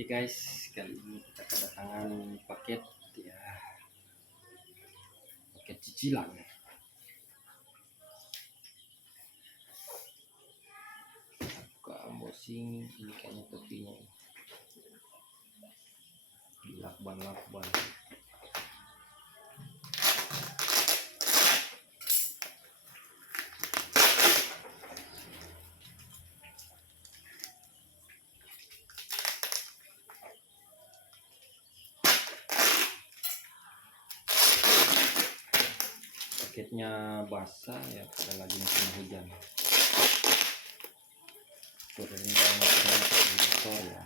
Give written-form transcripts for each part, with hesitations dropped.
Oke guys, kali ini kita kedatangan paket ya, paket cicilan. Buka unboxing, ini kayaknya topinya dilakban-lakban. Paketnya basah ya, karena lagi musim hujan. Turunnya motor ya,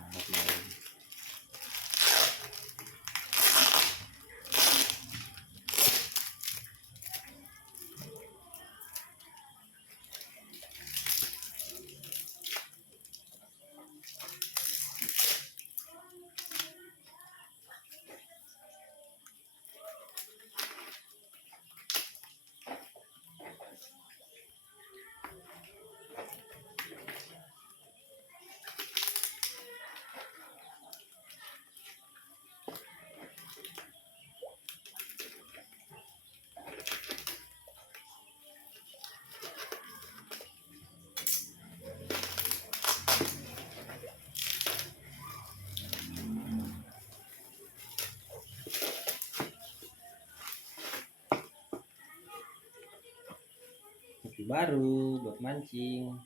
kopi baru buat mancing.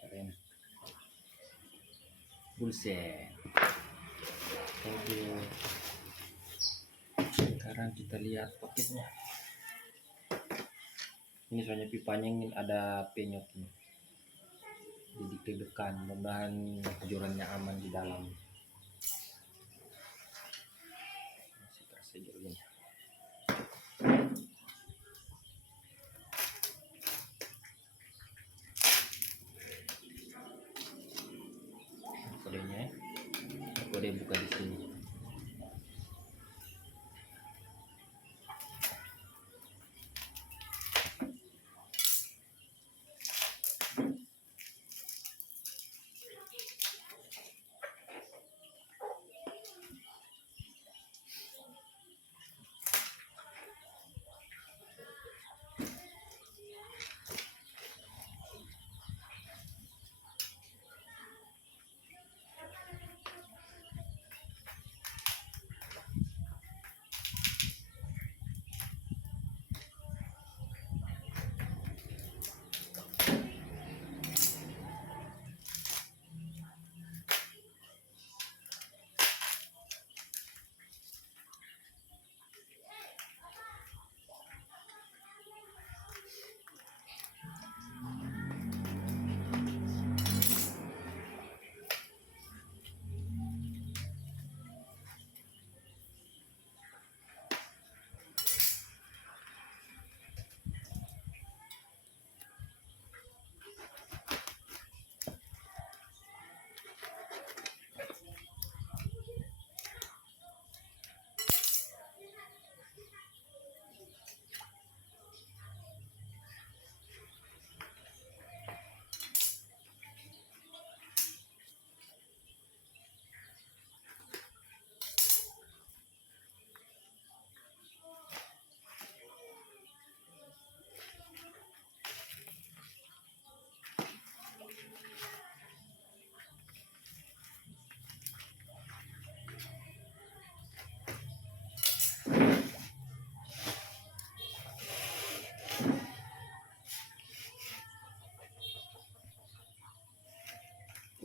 Keren. Bullset. Thank you. Sekarang kita lihat paketnya. Ini soalnya pipanya ini ada penyoknya, jadi deg-degan. Mudah-mudahan jorannya aman di dalam. Masih terasa jorannya. Kodenya, kode buka di sini.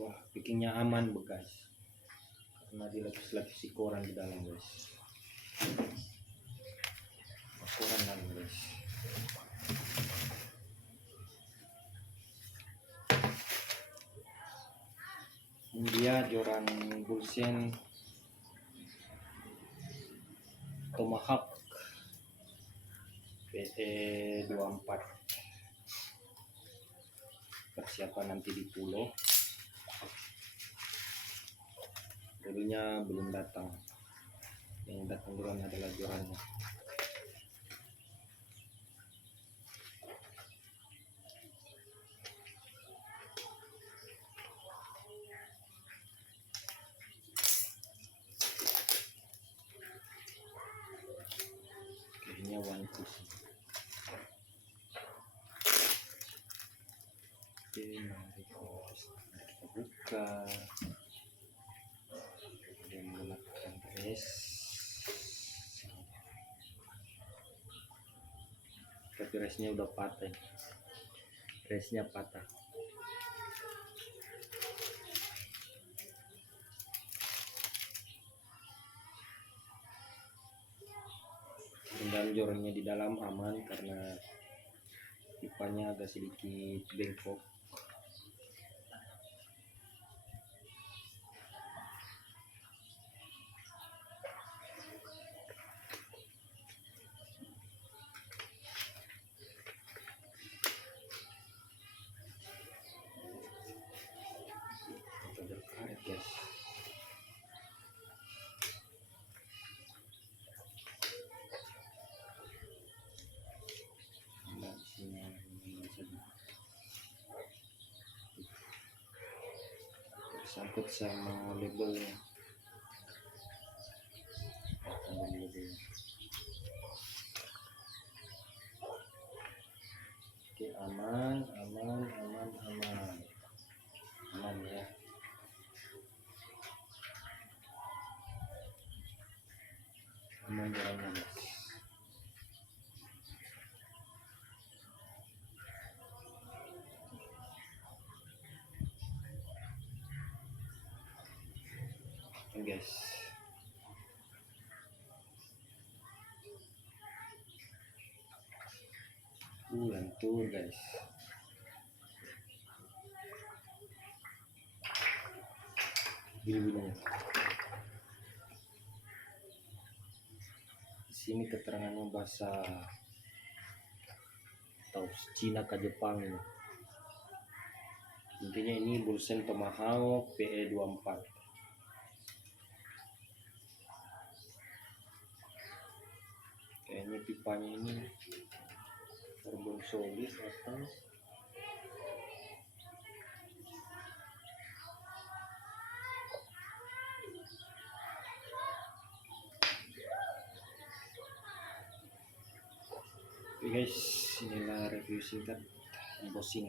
Wah, bikinnya aman guys, karena dilapis-lapisi koran di dalam guys. Koran dalam guys. Ini dia joran Bulsen Tomahawk PE24. Persiapan nanti di pulau. Dulunya belum datang, yang datang duluan adalah jorannya. Oke, mari kita buka dan menggunakan res. Tapi resnya udah patah, resnya patah. Dan jorannya di dalam aman karena pipanya agak sedikit bengkok. Atau berkaret guys. Nah, sini sangkut sama labelnya. Oke, aman ya. Aman jalannya guys. Guys, lentur guys. Gini-gini. Di sini keterangannya bahasa atau Cina ke Jepang ini. Intinya ini Bunsen Tomahawk PE24. Kayaknya pipanya ini karbon solid atau guys, inilah review singkat unboxing